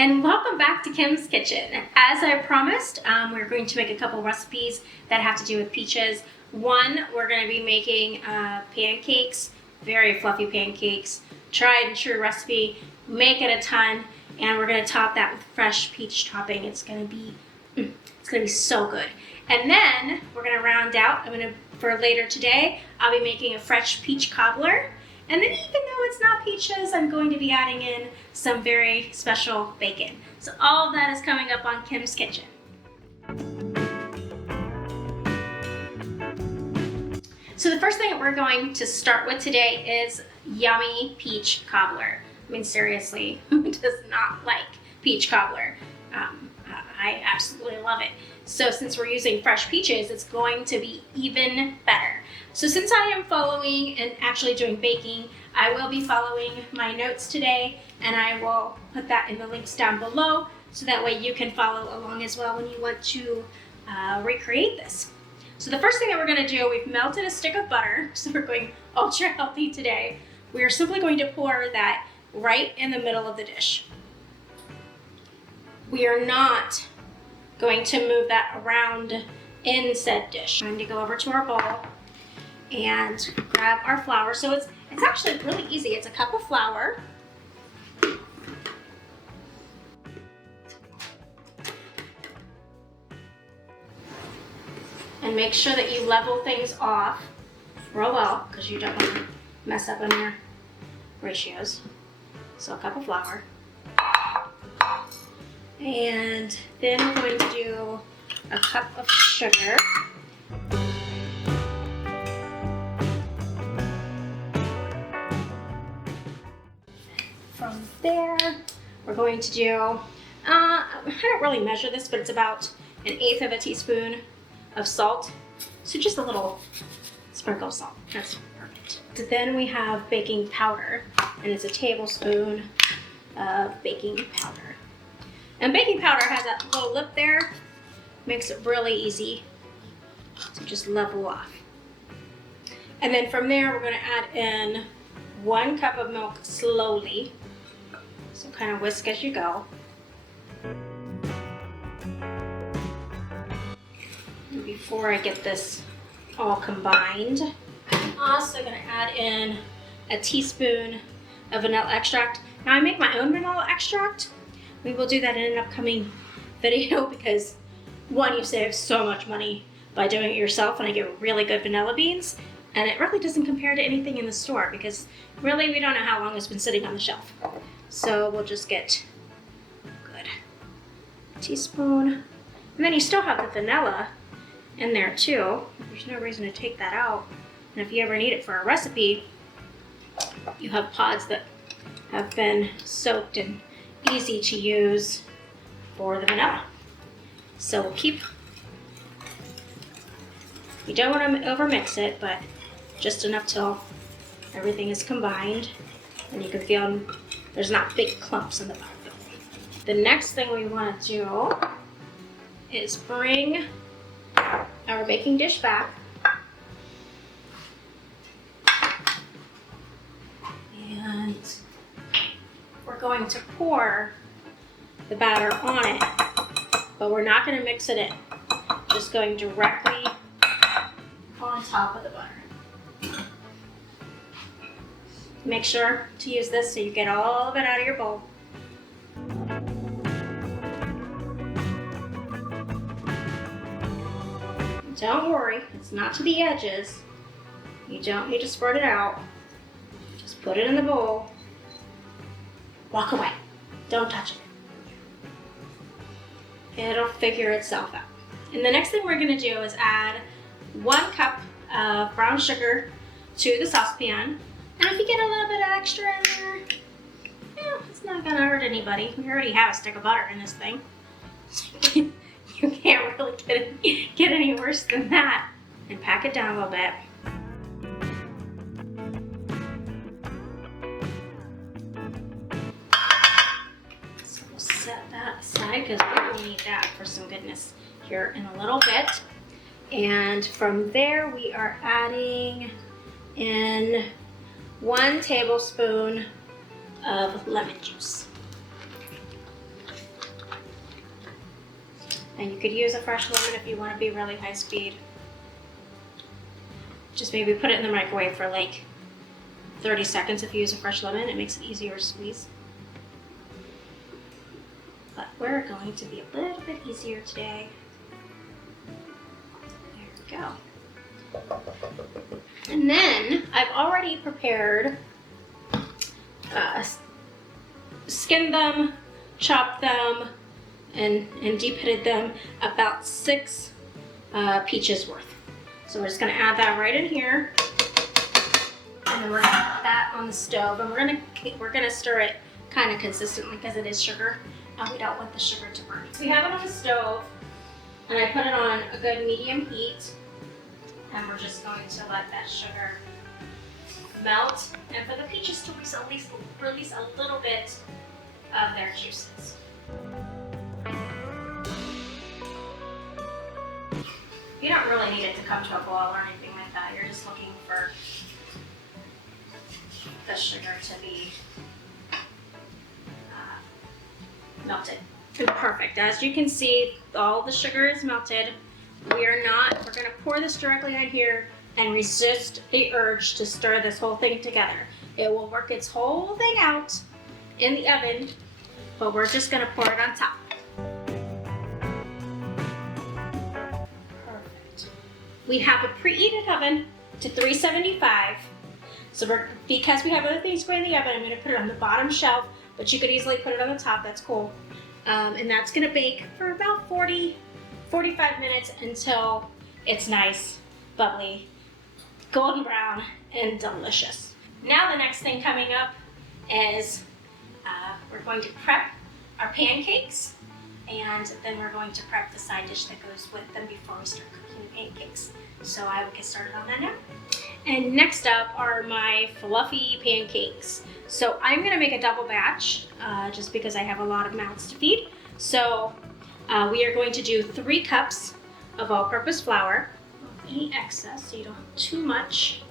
And welcome back to Kim's Kitchen. As I promised, we're going to make a couple recipes that have to do with peaches. One, we're going to be making pancakes, very fluffy pancakes, tried and true recipe, make it a ton, and we're going to top that with fresh peach topping. It's going to be so good. And then we're going to round out, for later today, I'll be making a fresh peach cobbler. And then even though it's not peaches, I'm going to be adding in some very special bacon. So all of that is coming up on Kim's Kitchen. So the first thing that we're going to start with today is yummy peach cobbler. I mean, seriously, who does not like peach cobbler? I absolutely love it. So since we're using fresh peaches, it's going to be even better. So since I am following and actually doing baking, I will be following my notes today, and I will put that in the links down below so that way you can follow along as well when you want to recreate this. So the first thing that we're going to do, we've melted a stick of butter, so we're going ultra healthy today. We are simply going to pour that right in the middle of the dish. We are not going to move that around in said dish. I'm going to go over to our bowl and grab our flour. So it's actually really easy. It's a cup of flour. And make sure that you level things off real well because you don't want to mess up on your ratios. So a cup of flour. And then we're going to do a cup of sugar. From there, we're going to do, I don't really measure this, but it's about 1/8 of a teaspoon of salt. So just a little sprinkle of salt. That's perfect. So then we have baking powder, and it's a tablespoon of baking powder. And baking powder has that little lip there, makes it really easy to just level off. And then from there, we're going to add in 1 cup of milk slowly. So kind of whisk as you go. And before I get this all combined, I'm also going to add in a teaspoon of vanilla extract. Now I make my own vanilla extract. We will do that in an upcoming video because one, you save so much money by doing it yourself, and I get really good vanilla beans, and it really doesn't compare to anything in the store because really we don't know how long it's been sitting on the shelf. So we'll just get good teaspoon, and then you still have the vanilla in there too. There's no reason to take that out. And if you ever need it for a recipe, you have pods that have been soaked and easy to use for the vanilla. So we'll keep, you don't want to overmix it, but just enough till everything is combined and you can feel there's not big clumps in the bottom. The next thing we want to do is bring our baking dish back. And we're going to pour the batter on it, but we're not going to mix it in. Just going directly on top of the butter. Make sure to use this so you get all of it out of your bowl. Don't worry, it's not to the edges. You don't need to spread it out. Just put it in the bowl. Walk away. Don't touch it. It'll figure itself out. And the next thing we're going to do is add 1 cup of brown sugar to the saucepan. And if you get a little bit of extra in there, it's not going to hurt anybody. We already have a stick of butter in this thing. You can't really get any worse than that. And pack it down a little bit. So we'll set that aside because we will need that for some goodness here in a little bit. And from there we are adding in 1 tablespoon of lemon juice. And you could use a fresh lemon if you want to be really high speed. Just maybe put it in the microwave for like 30 seconds if you use a fresh lemon. It makes it easier to squeeze. But we're going to be a little bit easier today. There we go. And then I've already prepared, skinned them, chopped them, and de-pitted them about 6 peaches worth. So we're just gonna add that right in here. And then we're gonna put that on the stove, and we're gonna stir it kind of consistently because it is sugar, and we don't want the sugar to burn. So we have it on the stove, and I put it on a good medium heat, and we're just going to let that sugar melt, and for the peaches to release a little bit of their juices. You don't really need it to come to a boil or anything like that. You're just looking for the sugar to be melted. Perfect. As you can see, all the sugar is melted. We're gonna pour this directly on here and resist the urge to stir this whole thing together. It will work its whole thing out in the oven, but we're just gonna pour it on top. Perfect. We have a preheated oven to 375. So because we have other things going in the oven, I'm gonna put it on the bottom shelf, but you could easily put it on the top, that's cool. And that's gonna bake for about 45 minutes until it's nice, bubbly, golden brown, and delicious. Now the next thing coming up is we're going to prep our pancakes, and then we're going to prep the side dish that goes with them before we start cooking the pancakes. So I will get started on that now. And next up are my fluffy pancakes. So I'm gonna make a double batch just because I have a lot of mouths to feed. So we are going to do 3 cups of all-purpose flour. Any excess, so you don't have too much.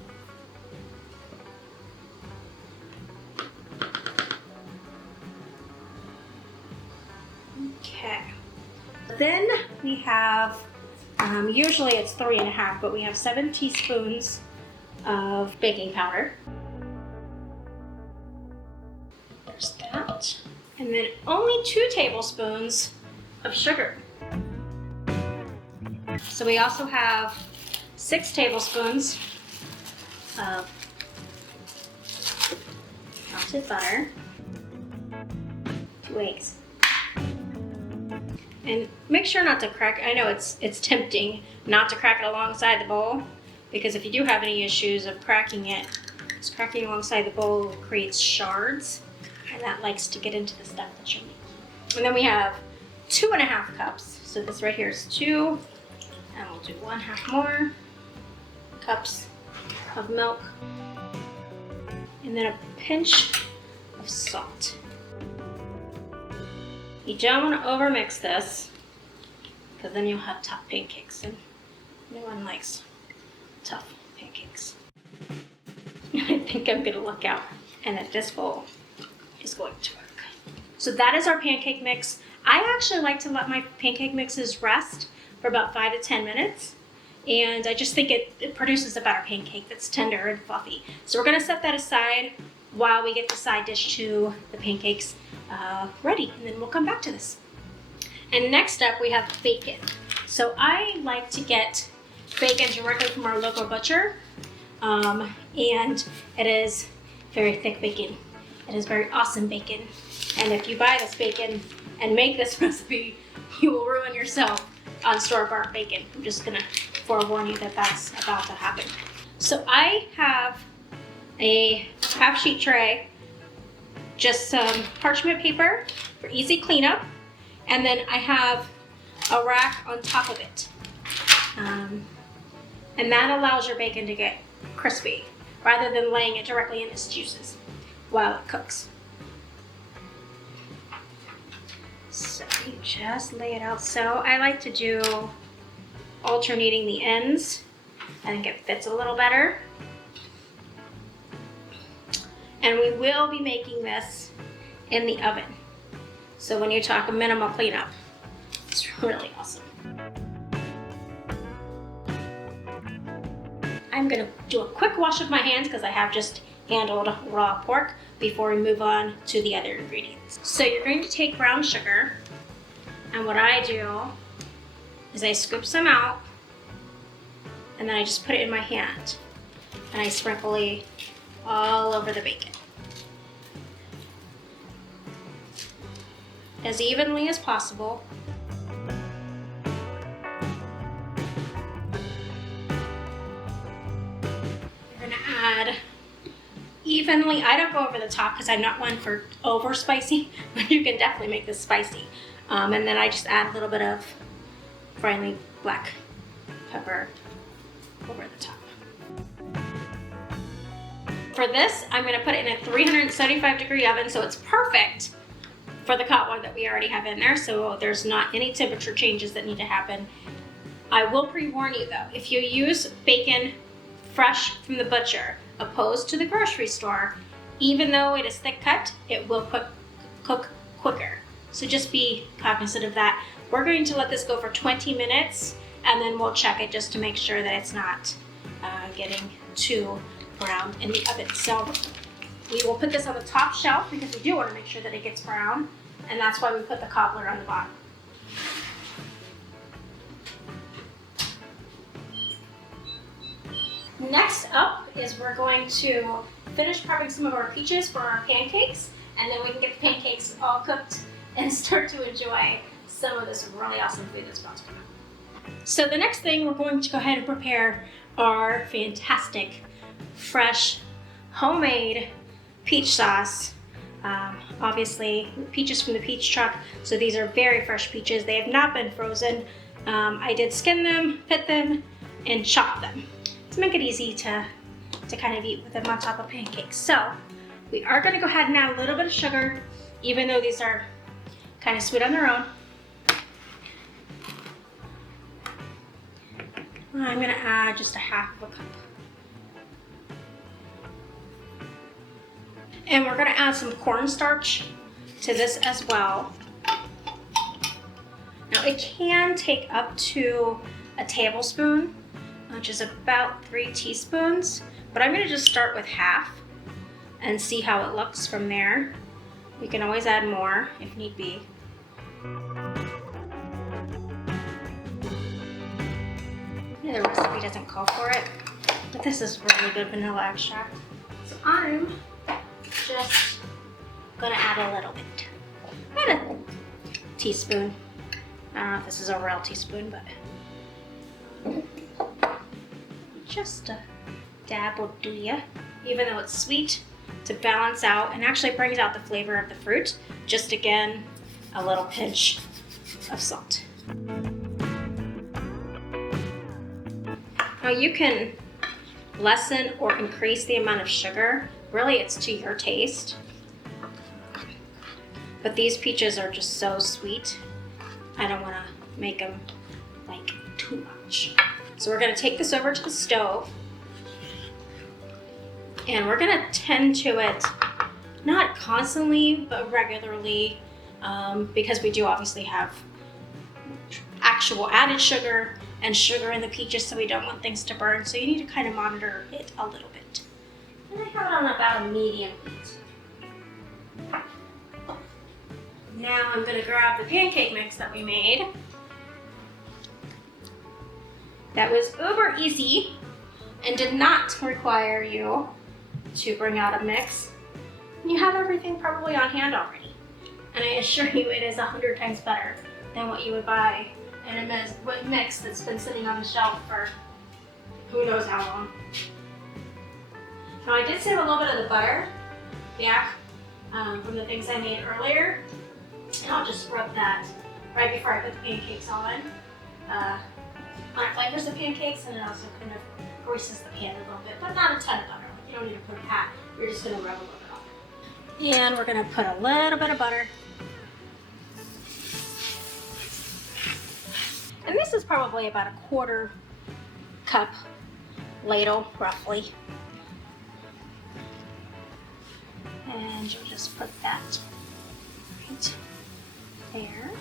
Okay. Then we have, usually it's 3.5, but we have 7 teaspoons of baking powder. There's that. And then only 2 tablespoons of sugar. So we also have 6 tablespoons of melted butter, 2 eggs. And make sure not to crack. I know it's tempting not to crack it alongside the bowl, because if you do have any issues of cracking it, just cracking alongside the bowl creates shards, and that likes to get into the stuff that you're making. And then we have 2.5 cups. So this right here is 2, and we'll do 1/2 more cups of milk, and then a pinch of salt. You don't want to overmix this, because then you'll have tough pancakes, and no one likes tough pancakes. I think I'm gonna look out, and that this bowl is going to work. So that is our pancake mix. I actually like to let my pancake mixes rest for about 5 to 10 minutes. And I just think it produces a better pancake that's tender and fluffy. So we're gonna set that aside while we get the side dish to the pancakes ready, and then we'll come back to this. And next up we have bacon. So I like to get bacon directly from our local butcher, and it is very thick bacon. It is very awesome bacon. And if you buy this bacon and make this recipe, you will ruin yourself on store-bought bacon. I'm just gonna forewarn you that that's about to happen. So I have a half-sheet tray, just some parchment paper for easy cleanup, and then I have a rack on top of it. And that allows your bacon to get crispy, rather than laying it directly in its juices while it cooks. So you just lay it out. So I like to do alternating the ends. I think it fits a little better. And we will be making this in the oven. So when you talk a minimal cleanup, it's really awesome. I'm gonna do a quick wash of my hands because I have just handled raw pork before we move on to the other ingredients. So you're going to take brown sugar, and what I do is I scoop some out, and then I just put it in my hand, and I sprinkle it all over the bacon. As evenly as possible. You're gonna add evenly. I don't go over the top because I'm not one for over spicy, but you can definitely make this spicy. And then I just add a little bit of finely black pepper over the top. For this, I'm gonna put it in a 375-degree oven, so it's perfect for the hot water that we already have in there, so there's not any temperature changes that need to happen. I will pre-warn you though, if you use bacon fresh from the butcher, opposed to the grocery store, even though it is thick cut, it will cook quicker. So just be cognizant of that. We're going to let this go for 20 minutes, and then we'll check it just to make sure that it's not getting too brown in the oven. So we will put this on the top shelf because we do want to make sure that it gets brown, and that's why we put the cobbler on the bottom. Next up is we're going to finish prepping some of our peaches for our pancakes, and then we can get the pancakes all cooked and start to enjoy some of this really awesome food that's about to come out. So the next thing, we're going to go ahead and prepare our fantastic, fresh, homemade peach sauce. Obviously, peaches from the peach truck, so these are very fresh peaches. They have not been frozen. I did skin them, pit them, and chop them to make it easy to kind of eat with them on top of pancakes. So we are going to go ahead and add a little bit of sugar, even though these are kind of sweet on their own. I'm going to add just a half of a cup. And we're going to add some cornstarch to this as well. Now it can take up to a tablespoon, which is about 3 teaspoons, but I'm going to just start with half and see how it looks from there. You can always add more if need be. The recipe doesn't call for it, but this is really good vanilla extract. So I'm just gonna add a little bit. Add a teaspoon. I don't know if this is a real teaspoon, but just a dab will do ya. Even though it's sweet, to balance out and actually brings out the flavor of the fruit. Just again, a little pinch of salt. Now you can lessen or increase the amount of sugar. Really, it's to your taste. But these peaches are just so sweet. I don't want to make them like too much. So we're going to take this over to the stove. And we're going to tend to it, not constantly, but regularly, because we do obviously have actual added sugar and sugar in the peaches, so we don't want things to burn. So you need to kind of monitor it a little bit. And I have it on about a medium heat. Now I'm going to grab the pancake mix that we made. That was uber easy and did not require you to bring out a mix. You have everything probably on hand already. And I assure you it is 100 times better than what you would buy in a mix that's been sitting on the shelf for who knows how long. Now I did save a little bit of the butter back from the things I made earlier. And I'll just rub that right before I put the pancakes on. It flavors the pancakes, and it also kind of greases the pan a little bit, but not a ton of butter. You don't need to put a pat. You're just going to rub a little bit on it. And we're going to put a little bit of butter. And this is probably about a 1/4 cup ladle, roughly. And you'll just put that right there.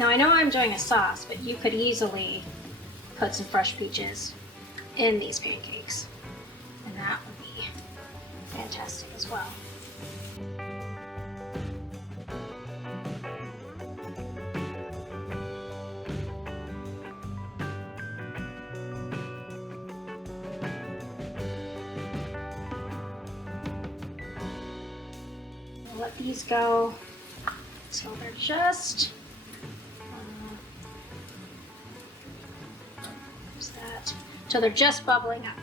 Now I know I'm doing a sauce, but you could easily put some fresh peaches in these pancakes, and that would be fantastic as well. Let these go until they're just till they're just bubbling up.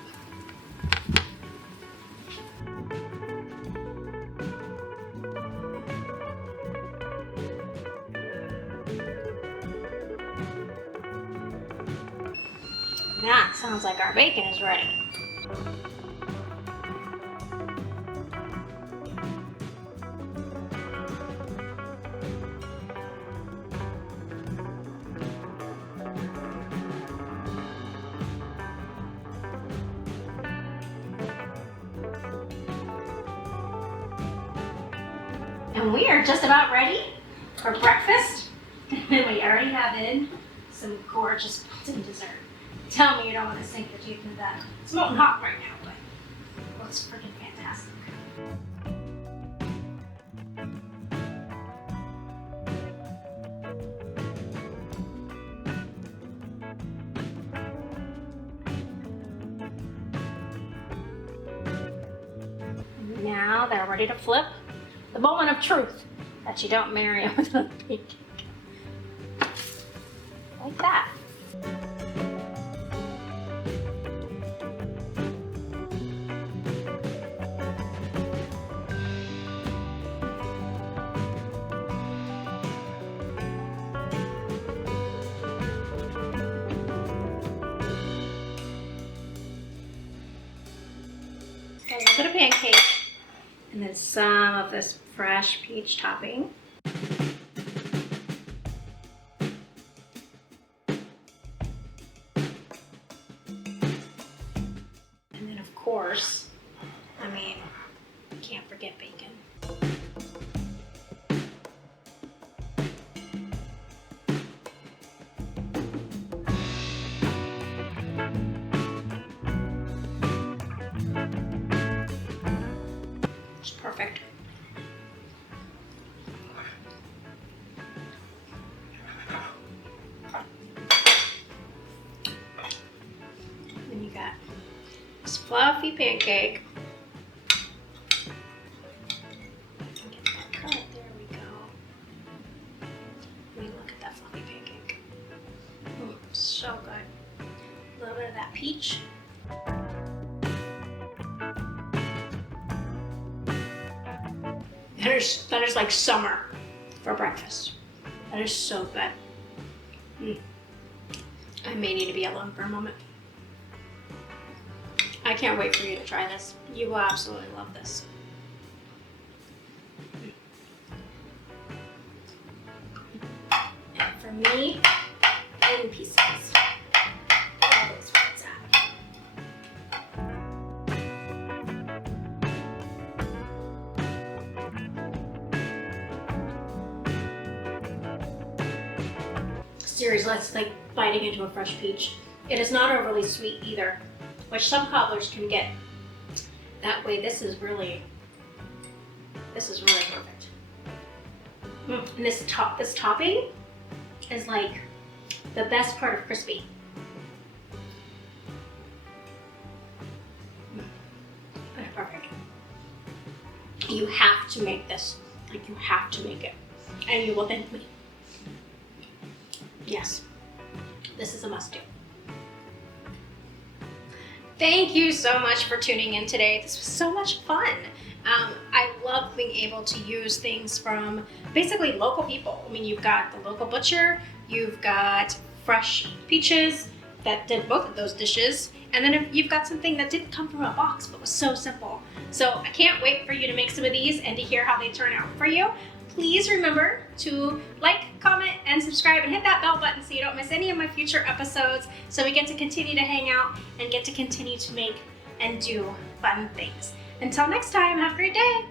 That sounds like our bacon is ready. And we are just about ready for breakfast. And we already have in some gorgeous built-in dessert. Tell me you don't want to sink your teeth into that. It's molten hot right now, but it looks freaking fantastic. Now they're ready to flip. The moment of truth that you don't marry it with a pancake. Like that. A little bit of pancake. And then some of this fresh peach topping. And then of course, I mean, can't forget bacon. Perfect. Then you got this fluffy pancake. Get that cut. There we go. I mean, look at that fluffy pancake. So good. A little bit of that peach. That is like summer for breakfast. That is so good. I may need to be alone for a moment. I can't wait for you to try this. You will absolutely love this. And for me, in pieces. That is where it's at. Seriously, it's like biting into a fresh peach. It is not overly sweet either, which some cobblers can get. That way, this is really perfect. And this topping is like the best part of crispy. Perfect. You have to make this. Like, you have to make it, and you will thank me. Yes, this is a must-do. Thank you so much for tuning in today. This was so much fun. I love being able to use things from basically local people. I mean, you've got the local butcher, you've got fresh peaches that did both of those dishes, and then you've got something that didn't come from a box but was so simple. So I can't wait for you to make some of these and to hear how they turn out for you. Please remember to like, comment, and subscribe, and hit that bell button so you don't miss any of my future episodes, so we get to continue to hang out and get to continue to make and do fun things. Until next time, have a great day.